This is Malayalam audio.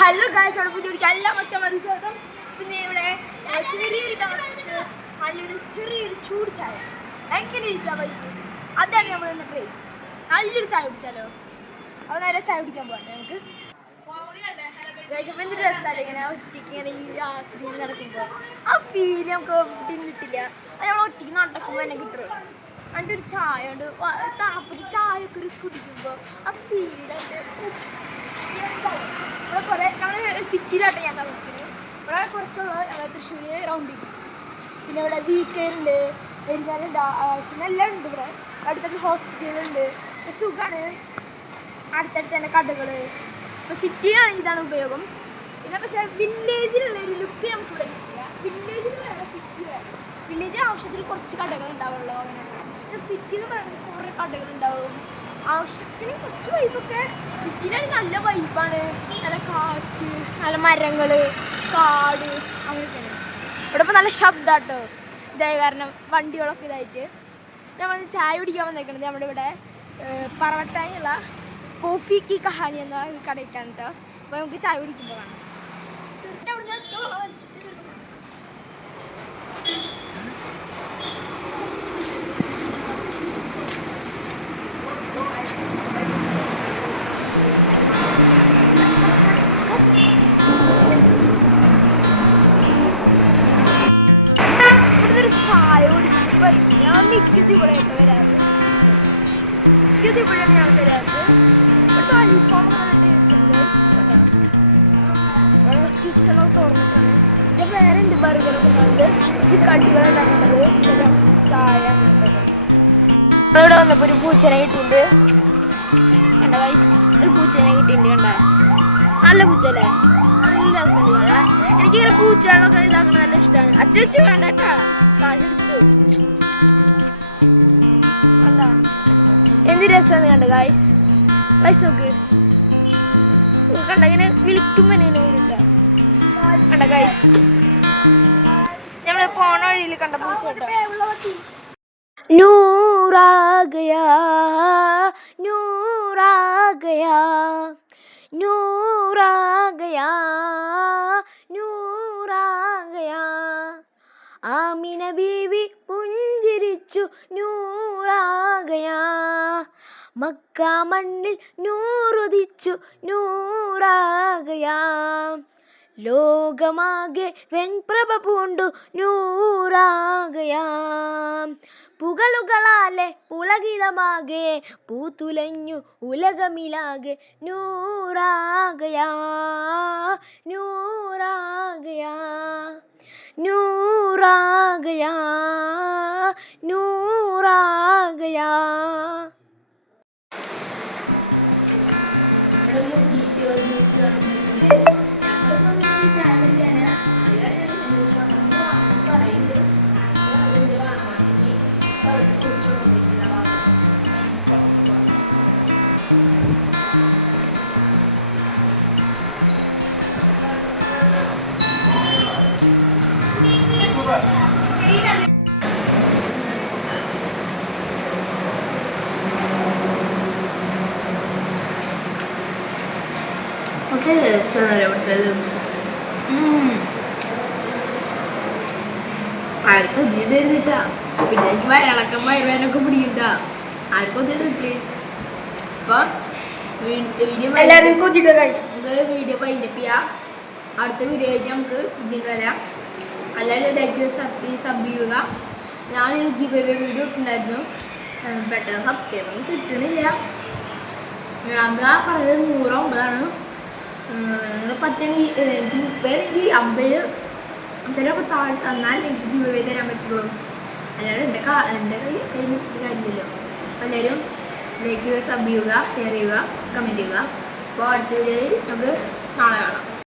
ഹലോ ഗായ്സ്, അവിടെ പുതിയ എല്ലാ മച്ചന്മാരും സ്വാഗതം. പിന്നെ ഇവിടെ ചെറിയൊരു തണുപ്പ്, നല്ലൊരു ചെറിയൊരു ചൂട് ചായ എങ്ങനെ ഇരിക്കാൻ പറ്റും, അതാണ് നമ്മൾ ഇന്ന് ട്രൈ. നല്ലൊരു ചായ കുടിച്ചാലോ? അപ്പോൾ നേരെ ചായ കുടിക്കാൻ പോകണ്ടേ നമുക്ക്. എന്ത് രസമല്ലേ ഇങ്ങനെ ഒറ്റയ്ക്ക് ഇങ്ങനെ ഈ രാത്രി നടക്കുമ്പോൾ ആ ഫീൽ നമുക്ക് ഒട്ടും കിട്ടില്ല. അത് നമ്മൾ ഒറ്റയ്ക്ക് നടക്കുമ്പോൾ തന്നെ കിട്ടുള്ളൂ. അതിൻ്റെ ഒരു ചായ കൊണ്ട് തണുപ്പത്ത് ചായ ഒക്കെ ഒരു കുടിക്കുമ്പോൾ ആ ഫീലുണ്ട്. ഇവിടെ കുറേ ഞങ്ങൾ സിറ്റിയിലായിട്ട് ഞാൻ താമസിക്കുന്നത്. ഇവിടെ കുറച്ചുള്ള ഞങ്ങൾ തൃശ്ശൂർ റൗണ്ടിക്ക്. പിന്നെ ഇവിടെ വീക്കെൻഡ് വരുന്നവരുണ്ട്, ആവശ്യം എല്ലാം ഉണ്ട്. ഇവിടെ അടുത്തടുത്ത് ഹോസ്പിറ്റലുണ്ട്, സുഖമാണ്. അടുത്തടുത്ത് തന്നെ കടകൾ. ഇപ്പോൾ സിറ്റിയിലാണെങ്കിൽ ഇതാണ് ഉപയോഗം. പിന്നെ പക്ഷേ വില്ലേജിലുള്ള ഒരു ലുക്ക് നമുക്ക് ഇവിടെ കിട്ടില്ല. വില്ലേജിൽ വേറെ, സിറ്റി വേറെ. വില്ലേജ് ആവശ്യത്തിന് കുറച്ച് കടകൾ ഉണ്ടാവുള്ളൂ. അങ്ങനെ പക്ഷേ സിറ്റിയിൽ പറയുന്നത് കുറേ കടകളുണ്ടാവും. ആവശ്യത്തിന് കുറച്ച് വൈബൊക്കെ. സിറ്റിയിലാണെങ്കിൽ നല്ല വൈബാണ്, നല്ല കാറ്റ്, നല്ല മരങ്ങൾ, കാട്, അങ്ങനെയൊക്കെയാണ്. ഇവിടെ ഇപ്പോൾ നല്ല ശബ്ദമാട്ടോ. ഇതായ കാരണം വണ്ടികളൊക്കെ ഇതായിട്ട് നമ്മൾ ചായ കുടിക്കാൻ വന്നേക്കുന്നത് നമ്മുടെ ഇവിടെ പറവട്ടാനുള്ള കോഫി കി കഹാനി എന്ന് പറയുന്ന കടയ്ക്കാണ് കേട്ടോ. അപ്പോൾ നമുക്ക് ചായ കുടിക്കുമ്പോൾ കാണാം. ചായ കുടിച്ചിട്ട് വരും. ഞാൻ മിക്കത് ഇവിടെയായിട്ട് വരാറ്. ഇവിടെയാണ് ഞാൻ വരാറ്. ഇവിടുത്തെ അൽഫാം ടേസ്റ്റ് ഉണ്ട് കേട്ടോ. ഇവിടെ കിച്ചണൊക്കെ തുറന്നിട്ടാണ്. ഇത് വേറെ എന്ത് ബർഗറൊക്കെ ഉണ്ടാകുന്നത്, ഇത് കടികളുണ്ടാക്കുന്നത്, ചായ അങ്ങനത്തെ. ഇവിടെ വന്നപ്പോൾ ഒരു പൂച്ചനെ കിട്ടിയിട്ടുണ്ട് കണ്ട വയസ്സ്. ഒരു പൂച്ചനെ കിട്ടിയിട്ടുണ്ട് കണ്ട. നല്ല പൂച്ചല്ലേ, നല്ല രസമുണ്ട് കാണാൻ. എനിക്കിങ്ങനെ പൂച്ചകളൊക്കെ ഇതാക്കുന്നത് നല്ല ഇഷ്ടമാണ്. അച്ചച്ചു വേണ്ട കേട്ടാ, കാണിച്ചിട്ട് കണ്ട എന്ത് രസമാണ് കണ്ട ഗായ്സ്. ഗായ്സ് നോക്ക് കണ്ട, ഇങ്ങനെ വിളിക്കുമ്പോൾ എന്നെ വരില്ല കണ്ട ഗായ്സ്. നമ്മൾ പോണ വഴിയിൽ കണ്ട പൂച്ച കേട്ടോ. നൂർ ആ ഗയാ, നൂർ ആ ഗയാ, നൂർ ആ ഗയാ, നൂർ ആ ഗയാ. ആമിന ബീവി പുഞ്ചിരിച്ചു, നൂർ ആ ഗയാ. മക്ക മണ്ണിൽ നൂറുദിച്ചു, നൂർ ആ ഗയാ. ലോകമാകെ വെൺപ്രഭ പൂണ്ടു, നൂർ ആ ഗയാ. പുകളുകളാലെ പുളകിതമാകെ പൂത്തുലഞ്ഞു ഉലകമിലാകെ, നൂർ ആ ഗയാ, നൂർ ആ ഗയാ, നൂർ ആ ഗയാ, നൂർ ആ ഗയാ. ഒക്കെ രസമാണ് ഇവിടുത്തേത്. ആർക്കും ഒതിട്ട് തരുന്നിട്ടാ. പിന്നെ എനിക്ക് വയറിളക്കം വയറുവേനൊക്കെ പിടിക്കട്ടാ. ആർക്കും ഒതിട്ട് പ്ലീസ്. അപ്പോൾ എല്ലാവരും നമുക്ക് വീഡിയോ പൈൻഡപ്പ് ചെയ്യാം. അടുത്ത വീഡിയോ ആയിട്ട് നമുക്ക് ഇതിന് വരാം. എല്ലാവരും ലൈക്ക് സബ് ചെയ്യുക. ഞാൻ ഗിവ് അവേ വീഡിയോ ഇട്ടുണ്ടായിരുന്നു, പെട്ടെന്ന് സബ്സ്ക്രൈബൊന്നും കിട്ടണില്ല. എന്താ പറയുന്നത് 109 പറ്റണമെങ്കിൽ എനിക്ക് 30 50 അത്തരമൊക്കെ താഴെ തന്നാൽ എനിക്ക് ഗിവ് അവേ തരാൻ പറ്റുള്ളൂ. അല്ലാതെ എൻ്റെ കൈ നിൽക്കിയിട്ട് കാര്യമില്ലല്ലോ. അപ്പോൾ എല്ലാവരും ലൈക്ക് ചെയ്യുക, സബ് ചെയ്യുക, ഷെയർ ചെയ്യുക, കമൻറ്റ് ചെയ്യുക. അപ്പോൾ അടുത്ത വീഡിയോയിൽ നമുക്ക് നാളെ കാണാം.